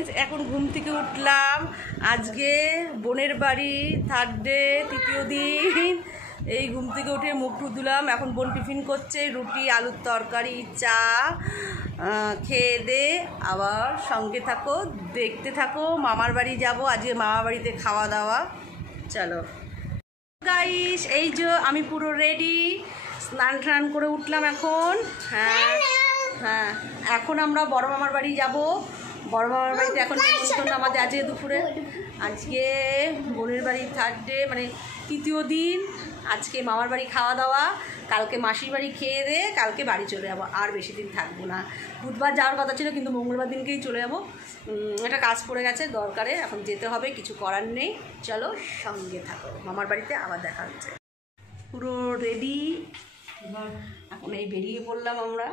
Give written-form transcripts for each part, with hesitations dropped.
Guys, এখন ঘুম থেকে উঠলাম। আজকে বোনের বাড়ি, থার্ড ডে, তৃতীয় দিন। এই ঘুম থেকে উঠে মুখ টুক ধুলাম। এখন বোন টিফিন করছে, রুটি, আলুর তরকারি, চা খেয়ে দে। আবার সঙ্গে থাকো, দেখতে থাকো। মামার বাড়ি যাব, আজকে মামার বাড়িতে খাওয়া দাওয়া। চলো গাইস, এই যে আমি পুরো রেডি, স্নান টান করে উঠলাম এখন। হ্যাঁ, এখন আমরা বড় মামার বাড়ি যাব। বড় মামার বাড়িতে এখন নিমন্ত্রণ আমাদের আজকে দুপুরে। আজকে বোনের বাড়ি থার্ড ডে, মানে তৃতীয় দিন। আজকে মামার বাড়ি খাওয়া দাওয়া, কালকে মাসির বাড়ি খেয়ে দে কালকে বাড়ি চলে যাবো। আর বেশি দিন থাকবো না। বুধবার যাওয়ার কথা ছিল, কিন্তু মঙ্গলবার দিনকেই চলে যাবো। একটা কাজ পড়ে গেছে দরকারে, এখন যেতে হবে, কিছু করার নেই। চলো সঙ্গে থাকো, মামার বাড়িতে আবার দেখা হচ্ছে। পুরো রেডি, এখন এই বেরিয়ে পড়লাম আমরা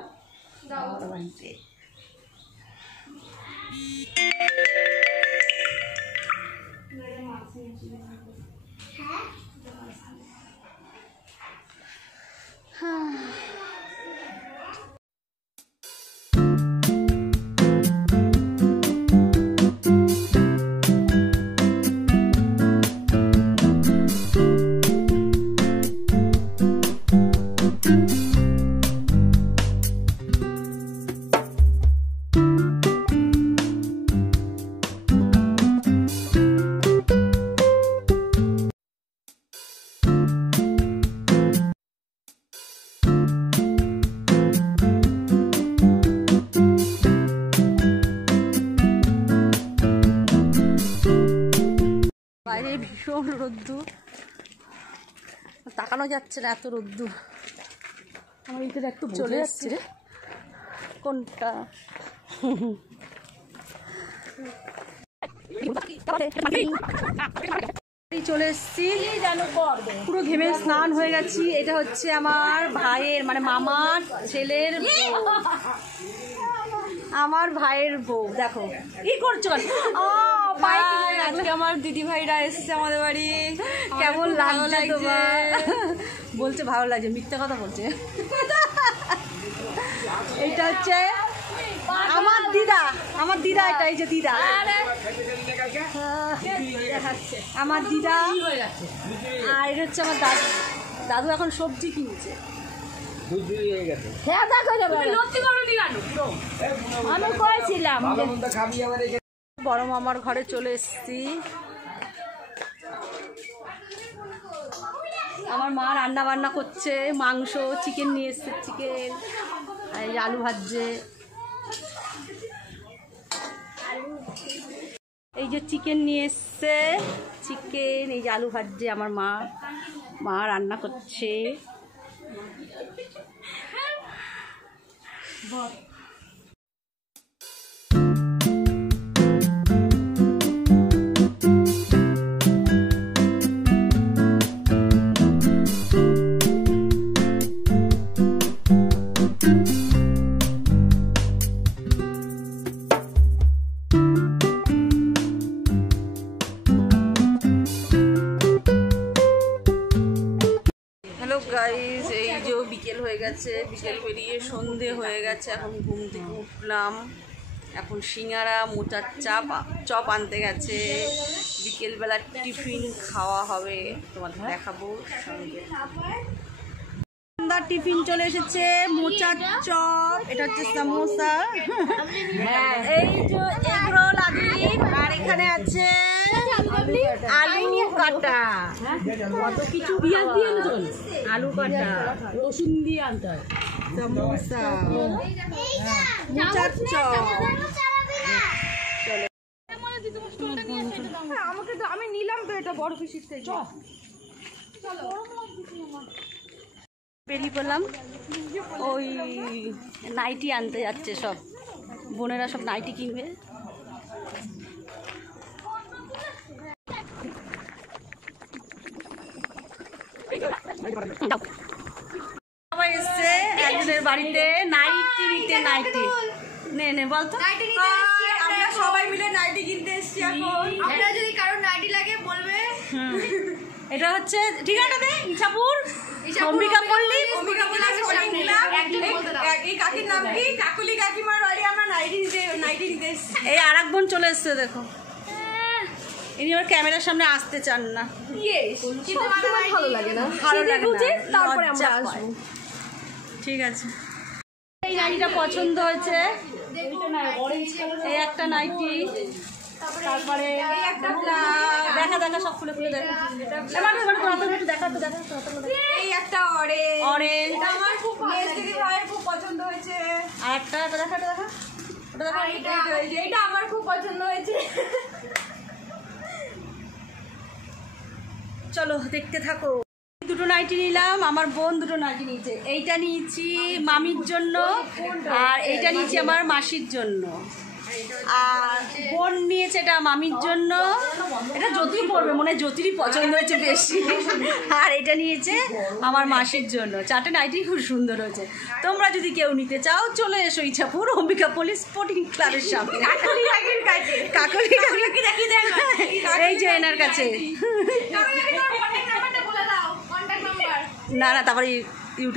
বাড়িতে। বাইরে ভীষণ রোদ্দুর, তাকানো যাচ্ছে না, এত রোদ্দুর। আমার ভিতরে একটু চলে যাচ্ছে রে। কোনটা চলে এসছি, পুরো ঘেমে স্নান হয়ে গেছি। এটা হচ্ছে আমার ভাইয়ের, মানে মামার ছেলের, আমার ভাইয়ের বউ। দেখো কি করছো। আজকে আমার দিদি ভাইরা এসেছে আমাদের বাড়ি। কেমন লাগছে তোমার? বলছে ভালো লাগছে, মিথ্যা কথা বলছে। এইটা হচ্ছে আমার দিদা, আমার দিদা। এটা এই যে দিদা, আমার দিদা। আর এটা হচ্ছে আমার দাদু। দাদু এখন সবজি কিনছে। আমি করেছিলাম বড় মামার ঘরে চলে এসেছি। আমার মা রান্না বান্না করছে, মাংস, চিকেন নিয়ে এসছে, চিকেন, এই আলু ভাজছে। এই যে চিকেন নিয়ে এসছে, চিকেন, এই যে আলু ভাজছে। আমার মা রান্না করছে। হ্যালো গাইস, এই যে বিকেল হয়ে গেছে, বিকেল পেরিয়ে সন্ধে হয়ে গেছে। এখন ঘুম থেকে উঠলাম। এখন সিঙ্গারা, মোচার চপ আনতে গেছে। বিকেলবেলা টিফিন খাওয়া হবে, তোমাদের দেখাবো সঙ্গে। টিফিন চলে এসেছে, মোচার চপ, এটা হচ্ছে সমোসা, এই যে এগ রোল, আর এখানে আছে আলু কাটা, কত কিছু আলু কাটা, রসুন দিয়ে আনতে হয়, সমোসা, মোচার চপ। আমাকে তো, আমি নিলাম তো এটা বড় পিসির থেকে। বেরিয়ে পড়লাম, ওই নাইটি আনতে যাচ্ছে সব বোনেরা, সব নাইটি কিনবে। সবাই এসছে একজনের বাড়িতে নাইটি নিতে। নাইটি নে বলতো, আমরা সবাই মিলে নাইটি কিনতে এসেছি। এখন আপনারা যদি কারোর নাইটি লাগে বলবে। এটা হচ্ছে ঠিকানা দে, ইছাপুর। অম্বিকা পল্লী এই কাকির নাম কি? কাকুলি কাকিমার বাড়ি আমরা নাইটি নিতে এসেছি। এই আর এক বোন চলে এসছে দেখো, ইনি ওর ক্যামেরার সামনে আসতে চান না। ভালো লাগে না, ভালো লাগে না, তারপরে লজ্জা আমরা পায়। আসবো। ঠিক আছে, এই নাইটিটা পছন্দ হয়েছে, এই একটা নাইটি, তারপরে দেখা দেখা সব খুলে খুলে দেখা, এই একটা অরেঞ্জ, আমার খুব খুব পছন্দ হয়েছে। আর একটা দেখা ওটা দেখা, এইটা আমার খুব পছন্দ হয়েছে। চলো দেখতে থাকো। দুটো নাইটি নিলাম, আমার বোন দুটো নাইটি নিয়েছে। এইটা নিয়েছি মামির জন্য, আর এইটা নিয়েছি আমার মাসির জন্য। আর বোন নিয়েছে এটা মামির জন্য, এটা জ্যোতি পড়বে, মনে হয় জ্যোতিরই পছন্দ হয়েছে বেশি। আর এটা নিয়েছে আমার মাসির জন্য। চারটে নাইটি খুব সুন্দর হয়েছে। তোমরা যদি কেউ নিতে চাও চলে এসো ইচ্ছাপুর অম্বিকা পল্লী স্পোর্টিং ক্লাবের সামনে। কাকলি এই যে এনার কাছে। না না, তারপরে ইউটিউব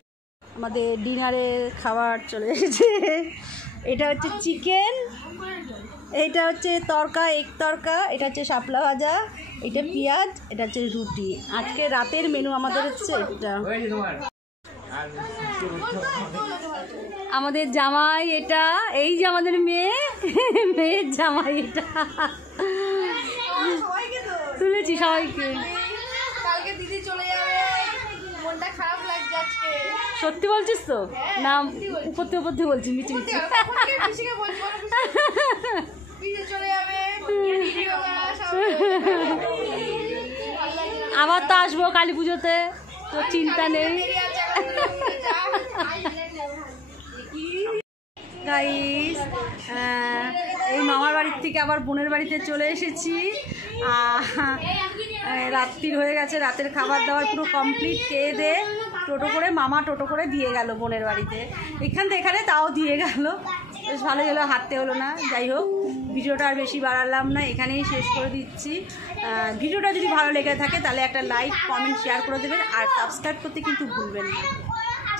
আমাদের ডিনারে খাবার চলে এসেছে। এটা হচ্ছে চিকেন, এইটা হচ্ছে তরকা, এগ তরকা, এটা হচ্ছে শাপলা ভাজা, এটা পেঁয়াজ, এটা হচ্ছে রুটি। আজকে রাতের মেনু আমাদের হচ্ছে এটা। আমাদের জামাই এটা, এই যে আমাদের মেয়ের জামাই এটা, তুলেছি সবাইকে। কালকে দিদি চলে যাবে, মনটা খারাপ লাগছে আজকে। সত্যি বলছিস তো? না উপর থেকে বলছি, মিটি মিটি। পিসিকে বলছি, পিসি চলে যাবে। আবার তো আসবো কালী পুজোতে, তো চিন্তা নেই। গাইস, এই মামার বাড়ির থেকে আবার বোনের বাড়িতে চলে এসেছি। রাত্রির হয়ে গেছে, রাতের খাবার দাবার পুরো কমপ্লিট। খেয়ে দে মামা টোটো করে দিয়ে গেল বোনের বাড়িতে, এখান থেকে এখানে তাও দিয়ে গেল, বেশ ভালোই হলো, হাঁটতে হলো না। যাই হোক, ভিডিওটা আর বেশি বাড়ালাম না, এখানেই শেষ করে দিচ্ছি। ভিডিওটা যদি ভালো লেগে থাকে তাহলে একটা লাইক কমেন্ট শেয়ার করে দেবেন, আর সাবস্ক্রাইব করতে কিন্তু ভুলবেন না।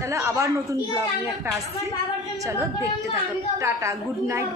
চলো আবার নতুন ব্লগ নিয়ে একটা আসছি, চলো দেখতে থাকো। Tata, good night.